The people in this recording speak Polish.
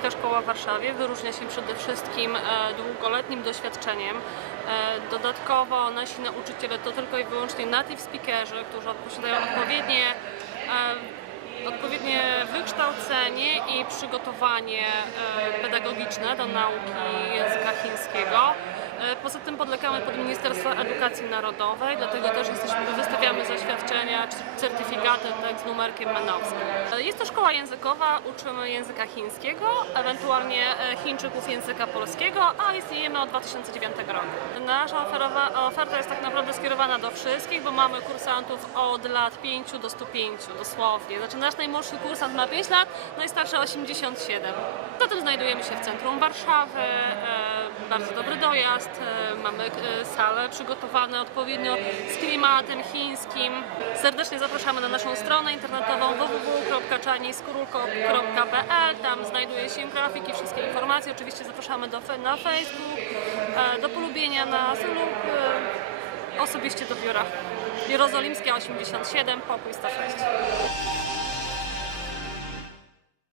chińska szkoła w Warszawie wyróżnia się przede wszystkim e, długoletnim doświadczeniem. E, Dodatkowo nasi nauczyciele to tylko i wyłącznie native speakerzy, którzy posiadają odpowiednie e, odpowiednie wykształcenie i przygotowanie pedagogiczne do nauki języka chińskiego. Poza tym podlegamy pod Ministerstwo Edukacji Narodowej, dlatego też jesteśmy, wystawiamy zaświadczenia czy certyfikaty tak, z numerkiem menowskim. Jest to szkoła językowa, uczymy języka chińskiego, ewentualnie e, Chińczyków języka polskiego, a istniejemy od 2009 roku. Nasza oferta jest tak naprawdę skierowana do wszystkich, bo mamy kursantów od lat 5 do 105 dosłownie. Znaczy nasz najmłodszy kursant ma 5 lat, najstarszy 87. Zatem znajdujemy się w centrum Warszawy, e, bardzo dobry dojazd, e, mamy e, salę przygotowane odpowiednio z klimatem chińskim. Serdecznie zapraszamy na naszą stronę internetową www.czarniskurulko.pl Tam znajduje się grafiki, wszystkie informacje. Oczywiście zapraszamy do, na Facebook, e, do polubienia nas lub osobiście do biura. Jerozolimskia 87, pokój 106.